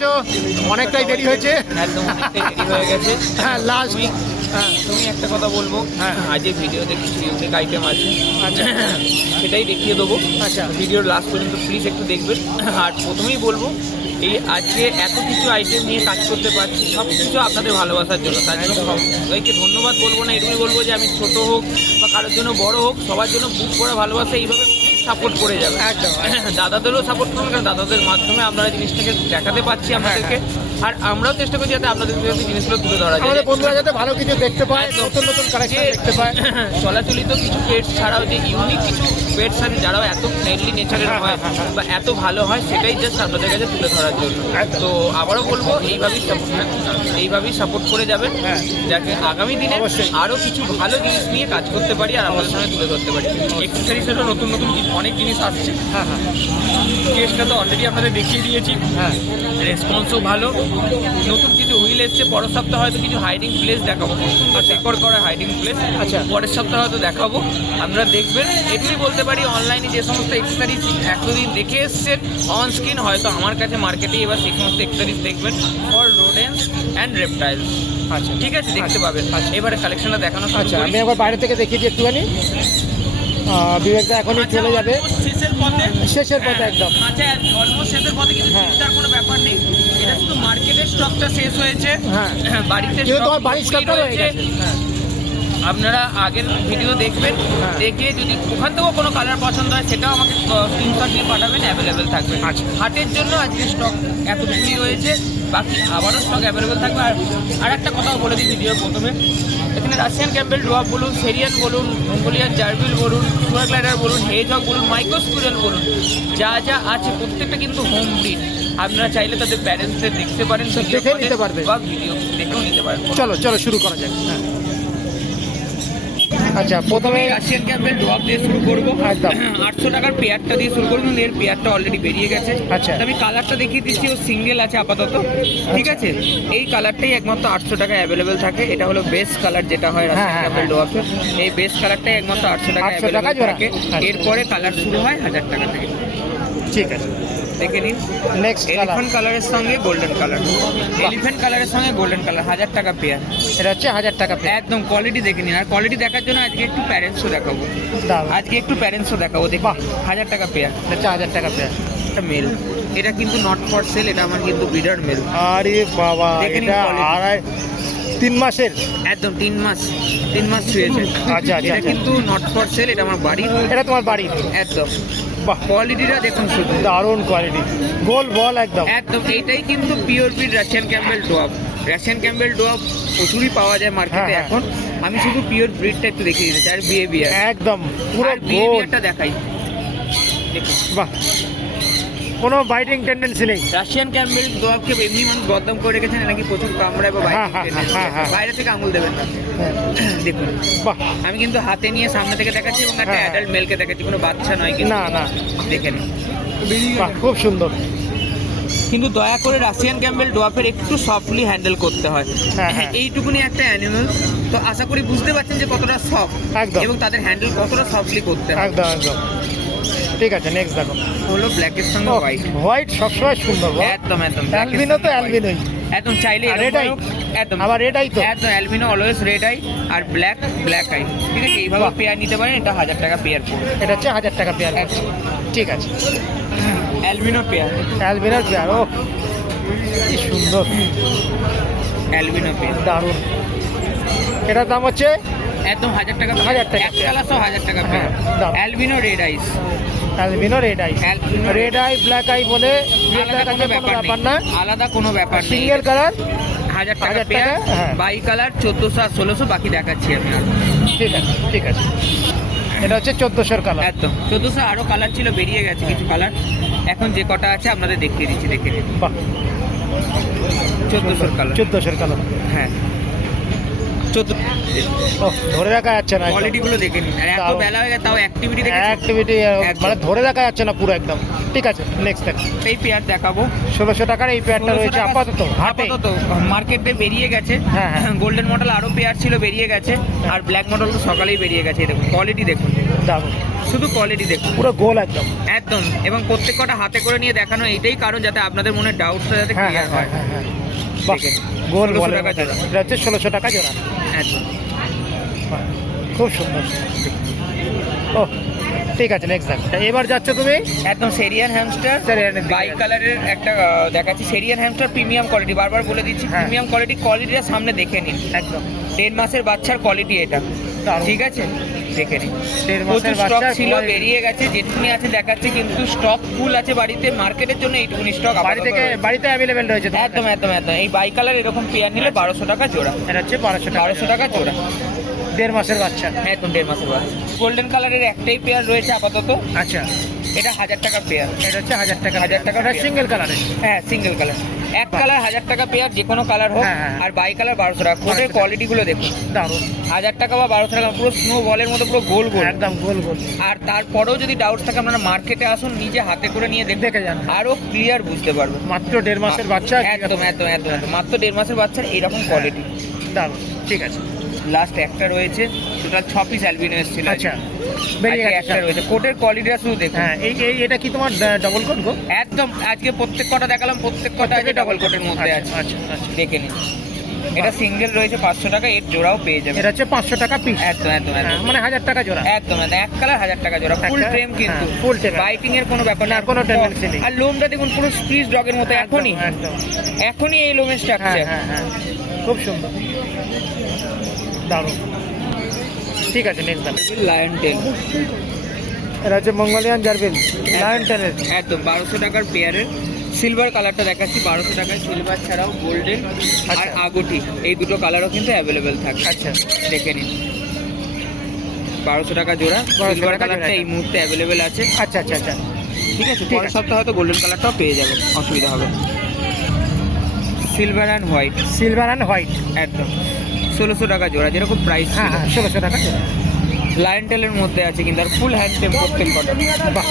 গেছো, অনেকটাই দেরি হয়েছে। একদম অনেকটাই দেরি হয়ে গেছে। হ্যাঁ লাস্ট। তুমি একটা কথা বলবো, আজ এই ভিডিওতে কিছু ইউনিক আইটেম আছে, আচ্ছা সেটাই দেখিয়ে দেবো। আচ্ছা ভিডিওর লাস্ট পর্যন্ত প্লিজ একটু দেখবেন। আর প্রথমেই বলবো, এই আজকে এত কিছু আইটেম নিয়ে কাজ করতে পারছি, সব কিছু আপনাদের ভালোবাসার জন্য। তার জন্য সবাইকে ধন্যবাদ বলবো না, এটুকুই বলবো যে আমি ছোট হোক বা কারোর জন্য বড় হোক, সবার জন্য বুক করা ভালোবাসা এইভাবে সাপোর্ট করে যাবে। একদম দাদাদেরও সাপোর্ট করবেন, কারণ দাদাদের মাধ্যমে আপনারা জিনিসটাকে দেখাতে পাচ্ছি আপনাদেরকে। আর আমরাও চেষ্টা করছি যাতে আপনাদের কাছে জিনিসগুলো তুলে ধরা যায়, আমাদের বন্ধুরা যাতে ভালো কিছু দেখতে পায়, নতুন নতুন কালেকশন দেখতে পায়। চলাচলিত কিছু পেটস ছাড়াও যে ইউনিক কিছু পেটস আছে যারাও এত ফ্রেন্ডলি নেচারের হয় বা এত ভালো হয়, সেটাই জাস্ট আপনাদের কাছে তুলে ধরার জন্য। তো আবারও বলবো, এইভাবেই সাপোর্ট করে যাবেন, যাতে আগামী দিনে আরও কিছু ভালো জিনিস নিয়ে কাজ করতে পারি আর আমাদের সামনে তুলে ধরতে পারি। এক্সেসরিজেরও নতুন নতুন অনেক জিনিস আসছে। কেসটা তো অলরেডি আপনাদের দেখিয়ে দিয়েছি, রেসপন্সও ভালো। নতুন কিছু হুইল এসছে, পরের সপ্তাহে হয়তো কিছু হাইডিং প্লেস দেখাবো, রেকর্ড করা হাইডিং প্লেস। আচ্ছা পরের সপ্তাহে হয়তো দেখাবো, আপনারা দেখবেন। এটুকুই বলতে পারি, অনলাইনে যে সমস্ত এক্সেসরিজ এতদিন দেখে এসছেন অন স্ক্রিন, হয়তো আমার কাছে মার্কেটে এবার সেই সমস্ত এক্সেসরিজ দেখবেন ফর রোডেন্টস অ্যান্ড রেপটাইলস। আচ্ছা ঠিক আছে, দেখতে পাবেন। এবারে কালেকশনটা দেখানো। আচ্ছা আমি একবার বাইরে থেকে দেখিয়ে দিই একটুখানি। বিবেকদা এখনই চলে যাবে শেষের পথে, শেষের পথে একদম। আচ্ছা অলমোস্ট শেষের পথে, কিন্তু চিন্তার কোনো ব্যাপার নেই। এটা শুধু মার্কেটের স্টকটা শেষ হয়েছে, বাড়িতে তোমার বাড়ির স্টকটা রয়েছে। আপনারা আগের ভিডিও দেখবেন, দেখে যদি ওখান থেকেও কোনো কালার পছন্দ হয় সেটাও আমাকে স্ক্রিনশট দিয়ে পাঠাবেন, অ্যাভেলেবেল থাকবে। হাটের জন্য আজকে স্টক এতটুকুই রয়েছে, বাকি আবারও স্টক অ্যাভেলেবেল থাকবে। আর একটা কথাও বলে দিই ভিডিওর প্রথমে, এখানে রাশিয়ান ক্যাম্বেল ডোয়াব বলুন, সেরিয়ান বলুন, মঙ্গোলিয়ান জার্বিল বলুন, সুগার গ্লাইডার বলুন, হেজহগ বলুন, মাইক্রোস্কুরিয়ান বলুন, যা যা আছে প্রত্যেকটা কিন্তু হোম ব্রিড। আপনারা চাইলে তাদের প্যারেন্টসদের দেখতে পারেন, দেখে নিতে পারবে বা ভিডিও দেখেও নিতে পারবেন। চলো চলো শুরু করা যাক। আচ্ছা প্রথমে রাশিয়ান ক্যাম্বেল ডোয়াব দিয়ে শুরু করবো। একদম 800 টাকার পেয়ারটা দিয়ে শুরু করবো, এর পেয়ারটা অলরেডি বেরিয়ে গেছে। আচ্ছা আমি কালারটা দেখিয়ে দিচ্ছি, ও সিঙ্গেল আছে আপাতত, ঠিক আছে। এই কালারটাই একমাত্র 800 টাকায় অ্যাভেলেবেল থাকে। এটা হলো বেস্ট কালার যেটা হয় রাশিয়ান ক্যাম্বেল ডোয়াবের, এই বেস্ট কালারটাই একমাত্র 800 টাকা অ্যাভেলেবেল থাকে। এরপরে কালার শুরু হয় 1000 টাকা থেকে। ঠিক আছে দেখে নিন, নেক্সট এলিফ্যান্ট কালারের সঙ্গে গোল্ডেন কালার, এলিফ্যান্ট কালারের সঙ্গে গোল্ডেন কালার, 1000 টাকা পেয়ার। এটা হচ্ছে 1000 টাকা পেয়ার। একদম কোয়ালিটি দেখে নিন। আর কোয়ালিটি দেখার জন্য আজকে একটু প্যারেন্টসও দেখাবো, দেখো 1000 টাকা পেয়ার। এটা 1000 টাকা পেয়ার। এটা মেল, এটা কিন্তু নট ফর সেল, এটা আমার কিন্তু ব্রিডার মেল। আরে বাবা, এটা 3 মাসের, একদম 3 মাস ছুঁয়েছে। আচ্ছা এটা কিন্তু নট ফর সেল, এটা আমার বাড়ির। এটা তোমার বাড়ির? একদম। বাহ, কোয়ালিটিটা দেখুন শুধু, দারুণ কোয়ালিটি, গোল বল একদম। একদম এইটাই কিন্তু pure breed Russian Campbell ডোয়াব। Russian Campbell ডোয়াব প্রচুরই পাওয়া যায় মার্কেটে এখন। আমি শুধু পিওর ব্রিডটা একটু দেখিয়ে দিচ্ছি, আর বিহেভিয়ার একদম পুরো বিহেভিয়ারটা দেখাই। দেখুন, বাহ, কোনো বাইটিং টেন্ডেন্সি নেই। রাশিয়ান ক্যাম্বেল ডোয়াবকে এমনি মানুষ বদনাম করে রেখেছেন নাকি প্রচুর কামড়ায় বা বাইরে থেকে আঙুল দেবেন না। দেখুন, বাহ, আমি কিন্তু হাতে নিয়ে সামনে থেকে দেখাচ্ছি এবং একটা অ্যাডাল্ট মেলকে দেখাচ্ছি, কোনো বাচ্চা নয় কিন্তু। না দেখে নিন, বাহ, খুব সুন্দর। কিন্তু দয়া করে রাশিয়ান ক্যাম্বেল ডোয়াফের একটু সফটলি হ্যান্ডেল করতে হয়। এইটুকুনি একটা অ্যানিমাল, তো আশা করি বুঝতে পারছেন যে কতটা সফট এবং তাদের হ্যান্ডেল কতটা সফটলি করতে হয়। একদম একদম ঠিক আছে। নেক্সট দেখো, হলো ব্ল্যাকের সঙ্গে হোয়াইট সবসময় সুন্দর। একদম অ্যালবিনো তো অ্যালবিনোই, একদম চাইলে রেড আই, একদম আবার রেড আই তো একদম অ্যালবিনো অলওয়েজ রেড আই আর ব্ল্যাক আই, ঠিক আছে। এইভাবে পেয়ার নিতে পারেন, এটা 1000 টাকা পেয়ার পড়বে। এটা হচ্ছে 1000 টাকা পেয়ার। ঠিক আছে, অ্যালবিনো পেয়ার, অ্যালবিনোর পেয়ার। ও কি সুন্দর, অ্যালবিনো পেয়ার দারুণ। এটার দাম হচ্ছে একদম 1000 টাকা। 1000 টাকা এক কালার 1000 টাকা pair. Albino red eyes, albino red eye, red eye black eye বলে কোনো ব্যাপার না, আলাদা কোনো ব্যাপার নেই। সিঙ্গেল কালার 1000 টাকা পেয়ার, বাই কালার 1400 আর 1600 বাকি দেখাচ্ছি আমি। ঠিক আছে ঠিক আছে, এটা হচ্ছে 1400 কালার। একদম 1400, আরও কালার ছিল, বেরিয়ে গেছে কিছু কালার। এখন যে কটা আছে আপনাদের দেখিয়ে দিচ্ছি, দেখে নিন। বাহ, 1400 কালার, 1400 কালার। হ্যাঁ 14। ধরে রাখা যাচ্ছে না, কোয়ালিটিগুলো দেখে নিন। আর এত বেলা হয়ে গেছে তাও অ্যাক্টিভিটি মানে ধরে রাখা যাচ্ছে না পুরো একদম। ঠিক আছে, নেক্সট দেখ। এই পেয়ার দেখাবো 1600 টাকার এই পেয়ারটা রয়েছে আপাতত হাটে। মার্কেটে বেরিয়ে গেছে। গোল্ডেন মডেল আরও পেয়ার ছিল, বেরিয়ে গেছে। আর ব্ল্যাক মডেল তো সকালেই বেরিয়ে গেছে। দেখুন কোয়ালিটি, দেখুন দারুণ, শুধু কোয়ালিটি দেখুন, পুরো গোল একদম। একদম। এবং প্রত্যেক কটা হাতে করে নিয়ে দেখানো এইটাই কারণ, যাতে আপনাদের মনে ডাউটটা যাতে হ্যাঁ ক্লিয়ার হ্যাঁ হয়। হ্যাঁ, বাহ, দেখেন, গোল 1600 বলের টাকা মধ্যে। জোড়া। এটা হচ্ছে 1600 টাকা জোড়া। একদম। বাহ, খুব সুন্দর। ও ঠিক আছে, নেক্সট দেখ। এবার যাচ্ছ তুমি একদম সেরিয়ান হ্যামস্টার, Syrian এর দিকে বাই যাচ্ছি। কালারের একটা দেখাচ্ছি। সেরিয়ান হ্যামস্টার প্রিমিয়াম কোয়ালিটি, বারবার বলে দিচ্ছি হ্যাঁ। Premium quality. কোয়ালিটিটা সামনে দেখে নিন, একদম 1.5 মাসের বাচ্চার কোয়ালিটি এটা, দারুণ। ঠিক আছে, দেখে নিন। 1.5 প্রচুর মাসের স্টক বাচ্চা ছিল, quality। বেরিয়ে গেছে, যেটুকুনি আছে দেখাচ্ছে, কিন্তু স্টক ফুল আছে বাড়িতে। মার্কেটের জন্য এইটুকুনি স্টক বাড়িতে অ্যাভেলেবেল রয়েছে তোমার একদম একদম একদম। এই বাই কালার এরকম পেয়ার নিলে 1200 টাকা জোড়া, কাছে? এটা হচ্ছে 1200 টাকা জোড়া। 1.5 মাসের বাচ্চা। একদম 1.5 মাসের বাচ্চা। গোল্ডেন কালারের একটাই পেয়ার রয়েছে আপাতত, আচ্ছা, এটা 1000 টাকা পেয়ার। এটা হচ্ছে 1000 টাকা। 1000 টাকা এটা পেয়ার। সিঙ্গেল কালারের। হ্যাঁ, সিঙ্গেল কালার, এক কালার 1000 টাকা পেয়ার, যে কোনো কালার হোক। হ্যাঁ, হ্যাঁ। আর বাই কালার 1200 টাকা। কোটের 1200 কোয়ালিটিগুলো দেখুন, দারুণ, 1000 টাকা বা 1200 টাকা, পুরো স্নো বলের মতো পুরো গোল গোল। একদম গোল গোল। আর তারপরেও যদি ডাউট থাকে, আপনারা মার্কেটে আসুন, নিজে হাতে করে নিয়ে দেখে যান। আরো ক্লিয়ার বুঝতে পারবেন। মাত্র 1.5 মাসের বাচ্চা। একদম একদম একদম একদম। মাত্র 1.5 মাসের বাচ্চার এইরকম কোয়ালিটি। দারুণ, ঠিক আছে। লাস্ট একটা রয়েছে, টোটাল 6 পিস অ্যালবিনো এসেছিল। আচ্ছা, বেরিয়ে আজকে গেছে একটা রয়েছে। কোটের কোয়ালিটিটা শুধু দেখুন। হ্যাঁ, এটা কি তোমার ডবল কোট গো? একদম, আজকে প্রত্যেক কটা দেখালাম, প্রত্যেক কটা আজকে ডাবল কোটের মধ্যে আছে। আচ্ছা আচ্ছা। দেখে নিন। এটা সিঙ্গেল রয়েছে 500 টাকা, এর জোড়াও পেয়ে যাবেন। এটা হচ্ছে 500 টাকা পিস। একদম একদম একদম। মানে 1000 টাকা জোড়া। একদম একদম, এক কালার 1000 টাকা জোড়া, ফুল একটা- ট্রেম কিন্তু, হ্যাঁ, full tame। বাইটিং এর কোনো ব্যাপার না, না, কোনো tendency নেই। আর লোমটা দেখুন পুরো স্প্রিজ ডগের মতো। এখনই একদম। এখনই এই লোমের হ্যাঁ স্ট্রাকচার। হ্যাঁ হ্যাঁ, খুব সুন্দর, দারুণ। ঠিক আছে, নেক্সট দেখ। লায়ন টেল, এটা হচ্ছে মঙ্গোলিয়ান জার্বিল, লায়ন টেনের। একদম 1200 টাকার পেয়ারের। সিলভার কালারটা দেখাচ্ছি 1200 টাকায়, সিলভার ছাড়াও গোল্ডেন আর আচ্ছা। আগুটি, এই দুটো কালারও কিন্তু অ্যাভেলেবেল থাকে। আচ্ছা, দেখে নিন, 1200 টাকা জোড়া। 1200 সিলভার টাকা কালারটা জোড়া। এই মুহূর্তে অ্যাভেলেবেল আছে, আচ্ছা আচ্ছা আচ্ছা, ঠিক আছে। ঠিক পরের আছে। সপ্তাহে হয়তো গোল্ডেন কালারটাও পেয়ে যাবেন, অসুবিধা হবে না। Silver and white, silver and white. একদম 1600 টাকা জোড়া, যেরকম প্রাইস ছিল। হ্যাঁ হ্যাঁ, 1600 টাকা জোড়া। লায়ন টেলের মধ্যে আছে কিন্তু, আর ফুল হ্যান্ড টেম প্রত্যেক কটা। বাহ,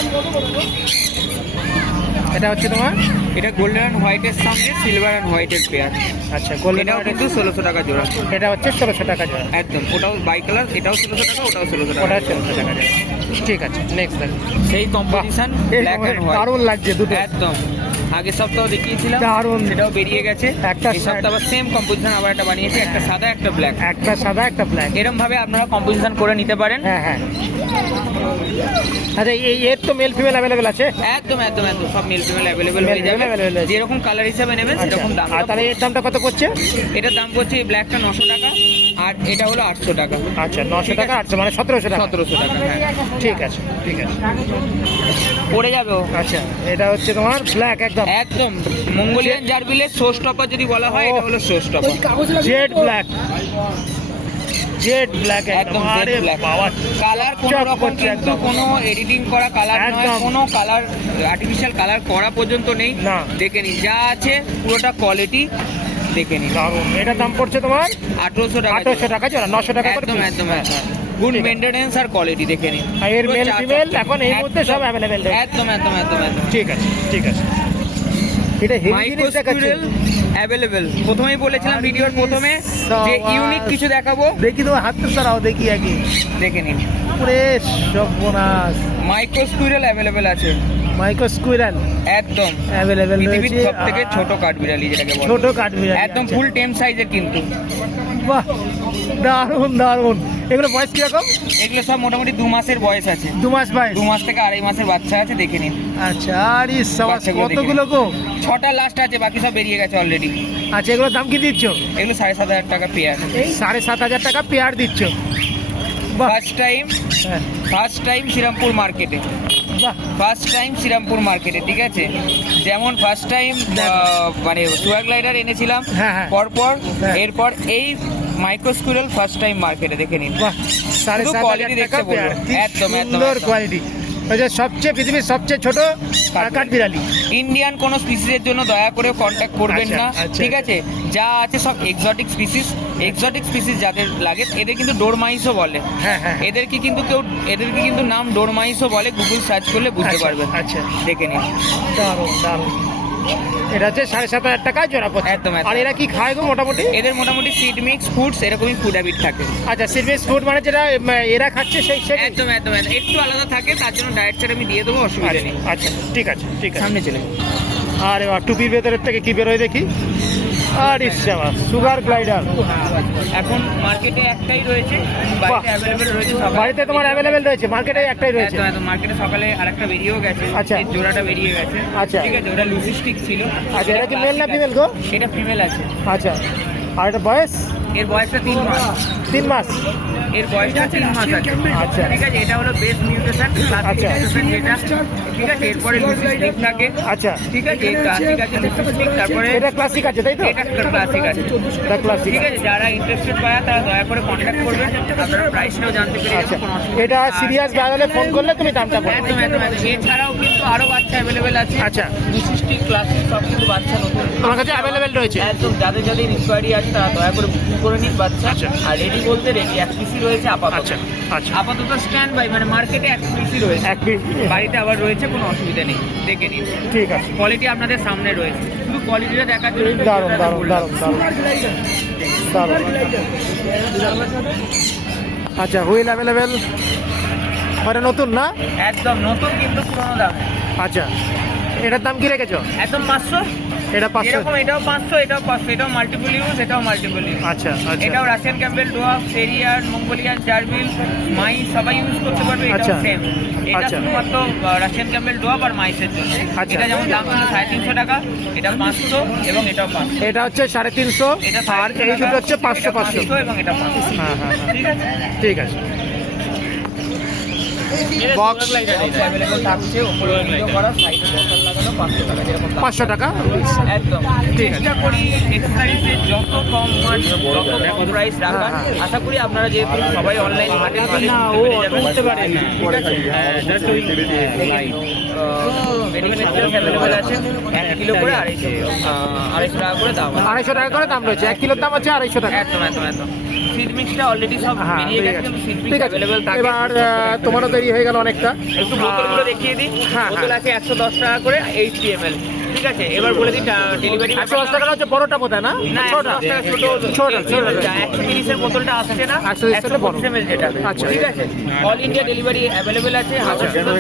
এটা হচ্ছে তোমার, এটা গোল্ডেন অ্যান্ড হোয়াইটের সঙ্গে সিলভার অ্যান্ড হোয়াইটের পেয়ার। আচ্ছা, গোল্ডেন। এটাও কিন্তু 1600 টাকা জোড়া। এটা হচ্ছে 1600 টাকা জোড়া। একদম, ওটাও বাই কালার, এটাও 1600 টাকা, ওটাও 1600 ওটা টাকা। 1600 টাকা জোড়া। ঠিক আছে, নেক্সট দেখ। সেই কম্পিটিশন ব্ল্যাক অ্যান্ড হোয়াইট, দারুণ লাগছে দুটো। একদম। আগের সপ্তাহ দেখিয়েছিলাম, দারুণ। সেটাও বেরিয়ে গেছে। একটা এই সপ্তাহ আবার সেম কম্পোজিশন আবার একটা বানিয়েছি, একটা সাদা একটা ব্ল্যাক। একটা সাদা একটা ব্ল্যাক। এরকম ভাবে আপনারা কম্পোজিশন করে নিতে পারেন। হ্যাঁ হ্যাঁ। আচ্ছা, এর তো মেল ফিমেল অ্যাভেলেবেল আছে? একদম একদম একদম, সব মেল ফিমেল অ্যাভেলেবেল Male হয়ে যাবে। female available আছে। যেরকম কালার হিসাবে নেবেন আচ্ছা, সেরকম দাম। আর তাহলে এর দামটা কত পড়ছে? এটার দাম পড়ছে, এই ব্ল্যাকটা 900 টাকা, আর এটা হলো 800 টাকা। আচ্ছা, 900 টাকা 800, মানে 1700 টাকা। 1700 টাকা, হ্যাঁ। ঠিক আছে, ঠিক আছে। পড়ে যাবে ও। আচ্ছা, এটা হচ্ছে তোমার ব্ল্যাক একদম, একদম মঙ্গোলিয়ান জার্বিলের শো স্টপার যদি বলা হয়, এটা হলো show stopper. Jet black, jet black একদম একদম। আরে জেড ব্ল্যাক। বাবা, কালার কোনো চক রকম করছে কিন্তু একদম। কোনো এডিটিং করা কালার নয়, একদম। কোনো কালার আর্টিফিশিয়াল কালার করা পর্যন্ত নেই। না। দেখে নিন, যা আছে পুরোটা কোয়ালিটি, দেখে নিন। দারুণ। এটার দাম পড়ছে তোমার 1800 টাকা। 1800 টাকা জোড়া, 900 টাকা করে একদম piece। একদম একদম। গুড ঠিক আছে। মেনটেনেন্স আর কোয়ালিটি দেখে নিন। আর এর পুরো মেল চা ফিমেল চকচকে। এখন এই মুহূর্তে সব একদম, অ্যাভেলেবেল রয়েছে। একদম একদম একদম একদম। ঠিক আছে, ঠিক আছে। এটা হেভি জিনিস দেখাচ্ছে। মাইক্রোস্কুইরেল অ্যাভেলেবেল। প্রথমেই বলেছিলাম ভিডিওর প্রথমে যে ইউনিক কিছু দেখাবো, দেখি তো, হাত তো সরাও দেখি আগে। দেখে নিন। পুরে সর্বনাশ। মাইক্রোস্কুইরেল অ্যাভেলেবেল আছে, মাইক্রো স্কুইরাল একদম। অ্যাভেলেবেল পৃথিবীর রয়েছে। সব থেকে ছোট কাঠবিড়ালি যেটাকে বলে, ছোট কাঠবিড়ালি, একদম আচ্ছা। ফুল টেম সাইজের কিন্তু। বাহ, দারুণ দারুণ। এগুলো বয়স কিরকম? এগুলো সব মোটামুটি 2 মাসের বয়স আছে, 2 মাস বয়স। 2 মাস থেকে 2.5 মাসের বাচ্চা আছে, দেখে নিন। আচ্ছা, আরে সবাস, বাচ্চাগুলো দেখে কতগুলো গো? 6টা লাস্ট আছে, বাকি সব বেরিয়ে গেছে অলরেডি। আচ্ছা, এগুলোর দাম কি দিচ্ছ? এগুলো 7500 টাকা পেয়ার। 7500 টাকা পেয়ার দিচ্ছ? বাহ, হ্যাঁ, ফার্স্ট টাইম শ্রীরামপুর মার্কেটে, বাহ, ফার্স্ট টাইম শ্রীরামপুর মার্কেটে, ঠিক আছে। যেমন ফার্স্ট টাইম মানে সুয়াগ গ্লাইডার এনেছিলাম হ্যাঁ, হ্যাঁ। পরপর, হ্যাঁ। এরপর এই মাইক্রোস্কুইরেল ফার্স্ট টাইম মার্কেটে, দেখে নিন। বাহ, শুধু 7500 quality টাকা দেখতে পেয়ার। বলবো। কি একদম, একদম, সুন্দর একদম। কোয়ালিটি। ওই যে সবচেয়ে পৃথিবীর সবচেয়ে ছোট কাঠবিড়ালি। ইন্ডিয়ান কোনো স্পিসিসের জন্য দয়া করে কন্ট্যাক্ট করবেন আচ্ছা, না, আচ্ছা, ঠিক আছে। যা আছে সব এক্সোটিক স্পিসিস যাদের লাগে, এদের কিন্তু ডোরমাইসও বলে। হ্যাঁ, হ্যাঁ। এদেরকে কিন্তু নাম ডোরমাইসও বলে, গুগল সার্চ করলে বুঝতে আচ্ছা, পারবেন। আচ্ছা। দেখে নিন। দারুণ দারুণ। এটা হচ্ছে 7,500 টাকা জোড়া পড়ছে। একদম, একদম। আর এরা কি খায় গো মোটামুটি? এদের মোটামুটি সিড মিক্স ফুডস এরকমই ফুড হ্যাবিট থাকে। আচ্ছা, সিলভেস ফুড মানে যেটা এরা খাচ্ছে সেই সেই একদম একদম একদম। একটু আলাদা থাকে, তার জন্য ডায়েট চার্ট আমি দিয়ে দেবো, অসুবিধা নেই। আচ্ছা, ঠিক আছে ঠিক আছে। সামনে চলে যাও। আরে বাহ, টুপির ভেতরের থেকে কি বেরোয় দেখি। আর ইচ্ছা সুগার গ্লাইডার এখন মার্কেটে একটাই রয়েছে, বাড়িতে অ্যাভেলেবেল রয়েছে সকালে। বাড়িতে তোমার অ্যাভেলেবেল রয়েছে, মার্কেটে একটাই রয়েছে। একদম একদম। মার্কেটে সকালে আরেকটা বেরিয়েও গেছে। আচ্ছা। এর জোড়াটা বেরিয়ে গেছে। আচ্ছা। ঠিক আছে, ওটা লুসি স্টিক ছিল। আচ্ছা, এটা কি মেল না ফিমেল গো? এটা ফিমেল আছে। আচ্ছা, আর এটা বয়স? এর বয়সটা 3 মাস। 3 মাস। এর বয়সটা 3 মাস আছে। আচ্ছা। ঠিক আছে, এটা হলো বেস্ট নিউট্রিশন ক্লাসিফিকেশন যেটা। ঠিক আছে, এরপরে লুসি স্টিক থাকে। আচ্ছা, ঠিক আছে, এই ক্লাসিক আছে লুসি স্টিক, তারপরে এটা ক্লাসিক আছে তাই তো? এটা ক্লাসিক আছে। এটা ক্লাসিক। ঠিক আছে, যারা ইন্টারেস্টেড পায় তারা দয়া করে কন্ট্যাক্ট করবেন, আপনারা প্রাইসটাও জানতে পেরে আচ্ছা, যাবেন, কোনো অসুবিধা এটা নেই। সিরিয়াস বাজারে ফোন করলে তুমি দামটা বলো। একদম একদম একদম। এছাড়াও কিন্তু আরো বাচ্চা অ্যাভেলেবেল আছে। আচ্ছা। লুসি স্টিক ক্লাসিক সব কিন্তু বাচ্চা নতুন আমার কাছে অ্যাভেলেবেল রয়েছে। একদম। যাদের যাদের ইনকোয়ারি আছে তারা দয়া করে বুকিং করে নিন বাচ্চা। আচ্ছা। আর রেডি বলতে রেডি, এক পিসি রয়েছে আপাতত। আচ্ছা আচ্ছা, আপাতত স্ট্যান্ড বাই, মানে মার্কেটে এক পিসি রয়েছে, এক পিস। বাড়িতে আবার রয়েছে, কোনো অসুবিধা নেই, দেখে নিন। ঠিক আছে, কোয়ালিটি আপনাদের সামনে রয়েছে, শুধু কোয়ালিটিটা দেখার জন্য দারুণ ভিডিওটা দারুণ করলাম। দারুণ দারুণ দারুণ। আচ্ছা, হুইল অ্যাভেলেবেল, মানে নতুন না? একদম নতুন কিন্তু পুরোনো দাম। আচ্ছা, এটার দাম কি রেখেছো? একদম 500। এটা 500? এরকম এটাও 500, এটাও 500, এটাও মাল্টিপল ইউজ, এটাও মাল্টিপল ইউজ। আচ্ছা আচ্ছা এটাও রাশিয়ান ক্যাম্পবেল, ডোয়াফ, সেরিয়ার, মঙ্গোলিয়ান, জার্বিল, মাই সবাই ইউজ করতে পারবে। আচ্ছা। এটাও সেম। এটা আচ্ছা। শুধুমাত্র রাশিয়ান ক্যাম্পবেল, ডোয়াফ আর মাইসের জন্য। আচ্ছা। এটা যেমন দাম ছিল 350 টাকা, এটা 500 এবং এটাও 500। এটা হচ্ছে 350 এটা আর এই দুটো হচ্ছে 500 500। এবং এটা 500। হ্যাঁ হ্যাঁ হ্যাঁ, ঠিক আছে। ঠিক আছে। বক্স অ্যাভেলেবল থাকছে, উপরে ভিডিও করা, সাইডে পোস্টার লাগানো, 500 টাকা যেরকম দাম। 500 টাকা। একদম। ঠিক আছে। চেষ্টা করি এক্সারসাইজে যত কম মার্চ, যত কম প্রাইস রাখার। হ্যাঁ, হ্যাঁ। আশা করি আপনারা যেহেতু সবাই অনলাইন হাটের মালিক বুঝতে পারেন। ঠিক আছে, অ্যাভেলেবেল আছে 1 কিলো করে 250 টাকা করে দাম আছে। 250 টাকা করে দাম রয়েছে, 1 কিলোর দাম আছে 250 টাকা। একদম একদম একদম। সিড মিক্সটা অলরেডি সব হ্যাঁ, বেরিয়ে ঠিক গেছে, আছে কিন্তু সিড ঠিক মিক্স আছে। অ্যাভেলেবেল থাকে। এবার তোমারও দেরি হয়ে গেল অনেকটা। একটু বোতলগুলো দেখিয়ে দিই। হ্যাঁ, বোতল আছে 110 টাকা করে 80 ml। ঠিক আছে, এবার বলে দিই ডেলিভারি 110 টাকা হচ্ছে বড়টা বোধহয় না? না, ছোটটা? 110 টাকা ছোট ছোট, ছোট। 130 এর বোতলটা আসছে না, 130 টাকা বড়। 150 ml যেটা। আচ্ছা। ঠিক আছে, অল ইন্ডিয়া ডেলিভারি অ্যাভেলেবেল আছে।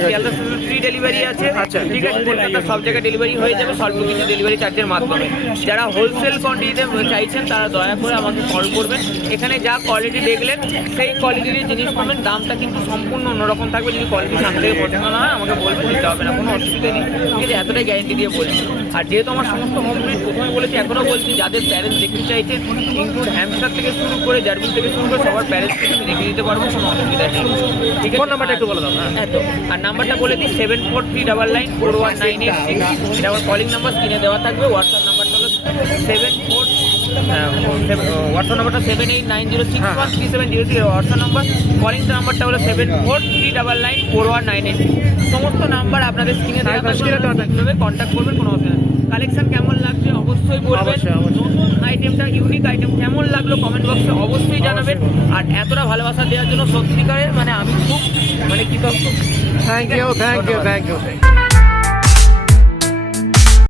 শিয়ালদা ফ্রি ডেলিভারি আছে। আচ্ছা। ঠিক আছে, কলকাতা সব জায়গায় ডেলিভারি হয়ে যাবে স্বল্প কিছু ডেলিভারি চার্জের মাধ্যমে। যারা হোলসেল কোয়ান্টিটিতে চাইছেন তারা দয়া করে আমাকে কল করবেন। এখানে যা কোয়ালিটি দেখলেন সেই কোয়ালিটির জিনিস পাবেন। দামটা কিন্তু সম্পূর্ণ অন্যরকম থাকবে। যদি কোয়ালিটি সামনে থেকে পছন্দ না হয় আমাকে বলতে দিতে হবে না, কোনো অসুবিধা নেই। ঠিক আছে, এতটাই গ্যারেন্টি দিয়ে বলছি। আর যেহেতু আমার সমস্ত হোম ব্রিড, প্রথমে বলেছি এখনও বলছি, যাদের প্যারেন্টস দেখতে চাইছেন, ইনক্লুড হ্যামস্টার থেকে শুরু করে জার্বিল থেকে শুরু করে সবার প্যারেন্টসকে আমি রেখে দিতে পারবো, কোনো অসুবিধা নেই। ঠিক আছে, ফোন নাম্বারটা একটু বলে দাও। হ্যাঁ, একদম। আর নাম্বারটা বলে দিই 7439941986। এটা আমার কলিং নাম্বার, স্ক্রিনে দেওয়া থাকবে। হোয়াটসঅ্যাপ নাম্বারটা হলো 74 হোয়াটসঅ্যাপ নাম্বারটা 7890613700 হোয়াটসঅ্যাপ নাম্বার। কলিং নাম্বারটা হলো 7439941986। সমস্ত নাম্বার আপনাদের স্ক্রিনে দেওয়া থাকবে, কন্ট্যাক্ট করবেন, কোনো অসুবিধা নেই। কালেকশন কেমন লাগছে অবশ্যই বলবেন। অবশ্যই, অবশ্যই। নতুন আইটেমটা, ইউনিক আইটেম কেমন লাগলো কমেন্ট বক্সে অবশ্যই জানাবেন। আর এতটা ভালোবাসা দেওয়ার জন্য সত্যিকারের মানে আমি খুব কৃতজ্ঞ। Thank you thank you thank you.